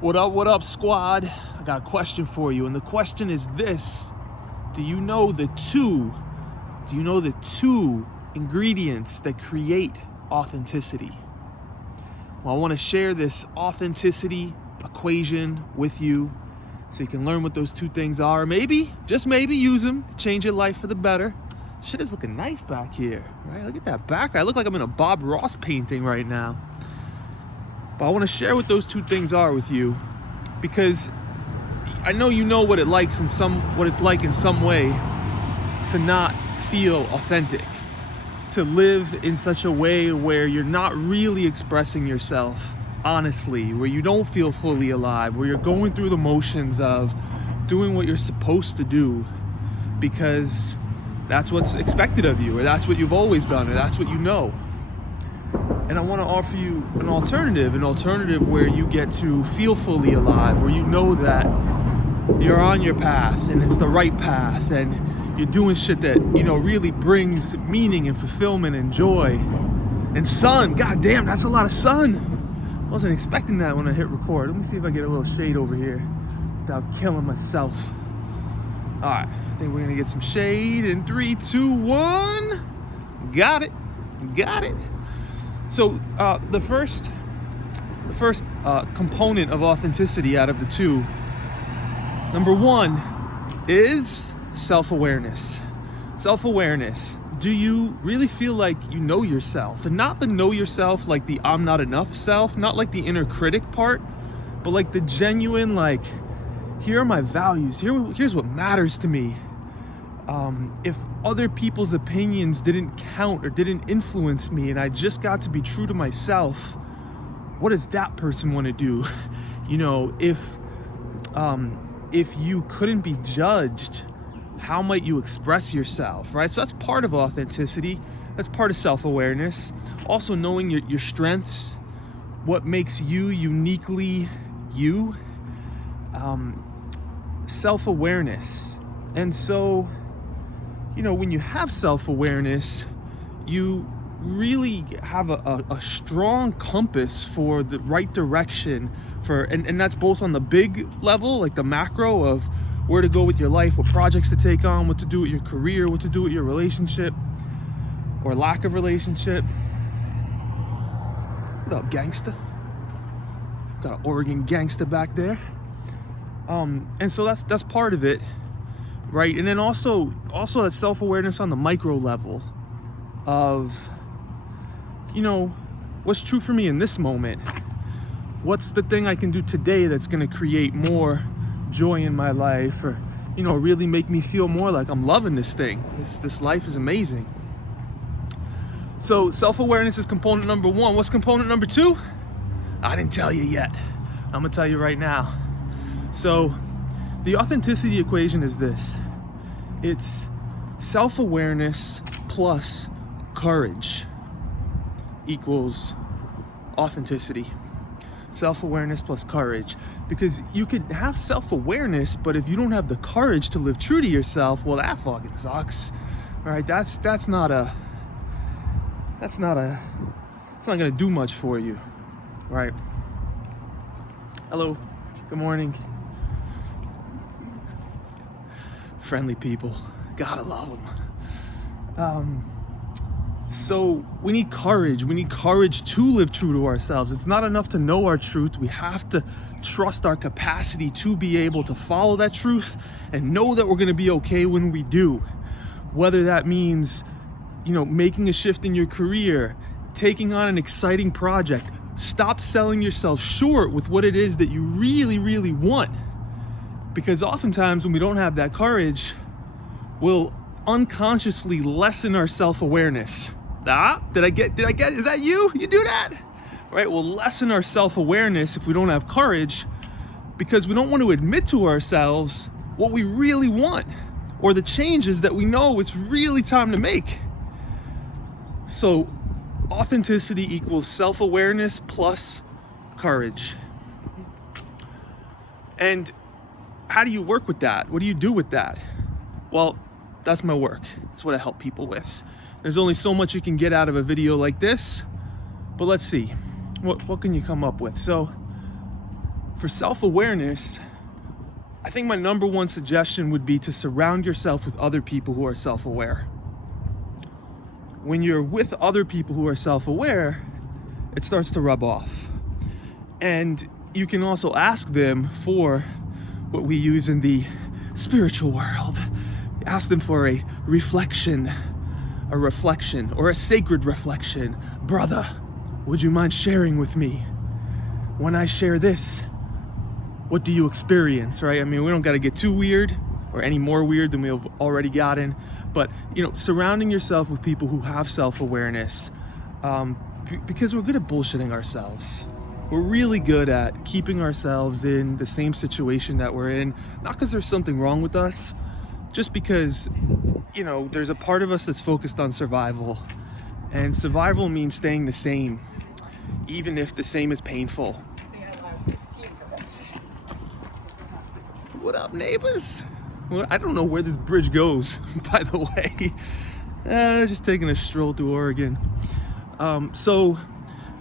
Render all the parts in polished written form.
What up, squad? I got a question for you, and the question is this. Do you know the two ingredients that create authenticity? Well, I want to share this authenticity equation with you so you can learn what those two things are. Maybe, just maybe, use them to change your life for the better. Shit is looking nice back here, right? Look at that background. I look like I'm in a Bob Ross painting right now. But I want to share what those two things are with you, because I know you know what it's like in some way to not feel authentic, to live in such a way where you're not really expressing yourself honestly, where you don't feel fully alive, where you're going through the motions of doing what you're supposed to do because that's what's expected of you, or that's what you've always done, or that's what you know. And I want to offer you an alternative where you get to feel fully alive, where you know that you're on your path and it's the right path, and you're doing shit that, you know, really brings meaning and fulfillment and joy and sun. God damn, that's a lot of sun. I wasn't expecting that when I hit record. Let me see if I get a little shade over here without killing myself. All right, I think we're gonna get some shade in 3, 2, 1. Got it. So the first component of authenticity out of the two, number one, is self-awareness. Self-awareness. Do you really feel like you know yourself? And not the know yourself like the I'm not enough self, not like the inner critic part, but like the genuine, like, here are my values, here's what matters to me. If other people's opinions didn't count or didn't influence me and I just got to be true to myself, what does that person want to do? You know, if you couldn't be judged, how might you express yourself, right? So that's part of authenticity. That's part of self-awareness. Also knowing your strengths, what makes you uniquely you. Self-awareness. And so, you know, when you have self-awareness, you really have a strong compass for the right direction and that's both on the big level, like the macro of where to go with your life, what projects to take on, what to do with your career, what to do with your relationship or lack of relationship. What up, gangsta? Got an Oregon gangsta back there. And so that's part of it, right? And then also that self-awareness on the micro level of, you know, what's true for me in this moment? What's the thing I can do today that's gonna create more joy in my life, or, you know, really make me feel more like I'm loving this thing. This life is amazing. So self-awareness is component number one. What's component number two? I didn't tell you yet. I'm gonna tell you right now. So the authenticity equation is this. It's self-awareness plus courage equals authenticity. Self-awareness plus courage. Because you could have self-awareness, but if you don't have the courage to live true to yourself, well, that fucking sucks. All right, that's not gonna do much for you, right? Hello, good morning. Friendly people, gotta love them. So we need courage to live true to ourselves. It's not enough to know our truth. We have to trust our capacity to be able to follow that truth and know that we're gonna be okay when we do. Whether that means, you know, making a shift in your career, taking on an exciting project. Stop selling yourself short with what it is that you really, really want. Because oftentimes when we don't have that courage, we'll unconsciously lessen our self-awareness. Did I get, is that you? You do that? Right, we'll lessen our self-awareness if we don't have courage, because we don't want to admit to ourselves what we really want or the changes that we know it's really time to make. So authenticity equals self-awareness plus courage. And how do you work with that? What do you do with that? Well, that's my work. That's what I help people with. There's only so much you can get out of a video like this, but let's see. What can you come up with? So For self-awareness, I think my number one suggestion would be to surround yourself with other people who are self-aware. When you're with other people who are self-aware, it starts to rub off. And you can also ask them for what we use in the spiritual world. Ask them for a reflection, or a sacred reflection. Brother, would you mind sharing with me? When I share this, what do you experience, right? I mean, we don't got to get too weird or any more weird than we've already gotten, but surrounding yourself with people who have self-awareness, because we're good at bullshitting ourselves. We're really good at keeping ourselves in the same situation that we're in, not because there's something wrong with us, just because, there's a part of us that's focused on survival, and survival means staying the same, even if the same is painful. What up, neighbors? Well, I don't know where this bridge goes, by the way. Just taking a stroll through Oregon. So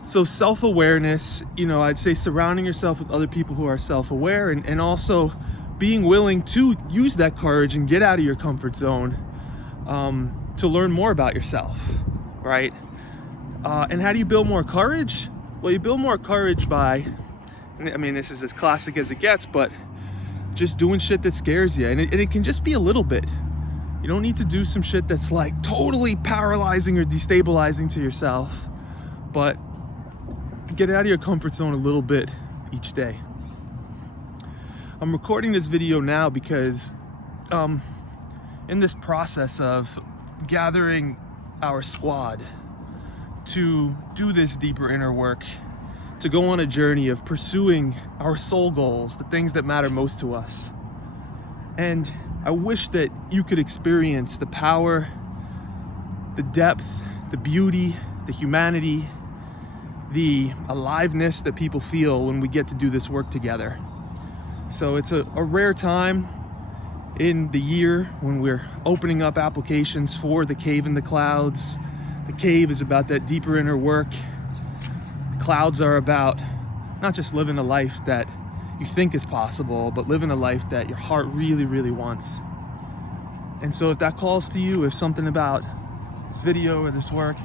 self-awareness, I'd say surrounding yourself with other people who are self-aware, and also being willing to use that courage and get out of your comfort zone to learn more about yourself, right? And how do you build more courage? Well, you build more courage by, this is as classic as it gets, but just doing shit that scares you. And it can just be a little bit. You don't need to do some shit that's like totally paralyzing or destabilizing to yourself, but get out of your comfort zone a little bit each day. I'm recording this video now because in this process of gathering our squad to do this deeper inner work, to go on a journey of pursuing our soul goals, the things that matter most to us. And I wish that you could experience the power, the depth, the beauty, the humanity, the aliveness that people feel when we get to do this work together. So it's a rare time in the year when we're opening up applications for the Cave in the Clouds. The cave is about that deeper inner work. The clouds are about not just living a life that you think is possible, but living a life that your heart really, really wants. And so if that calls to you, if something about this video or this work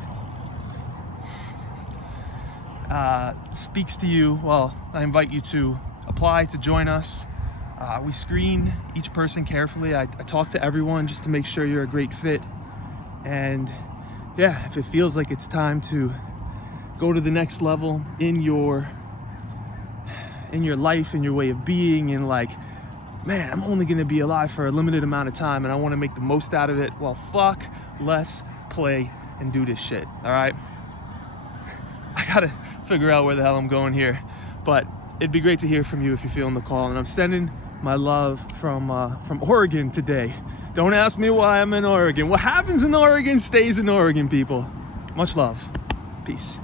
speaks to you, well, I invite you to apply to join us. We screen each person carefully. I talk to everyone just to make sure you're a great fit. And yeah, if it feels like it's time to go to the next level in your life, in your way of being, and like, man, I'm only gonna be alive for a limited amount of time and I wanna make the most out of it. Well, fuck, let's play and do this shit, all right? I gotta figure out where the hell I'm going here, but it'd be great to hear from you if you're feeling the call. And I'm sending my love from Oregon today. Don't ask me why I'm in Oregon. What happens in Oregon stays in Oregon, people. Much love. Peace.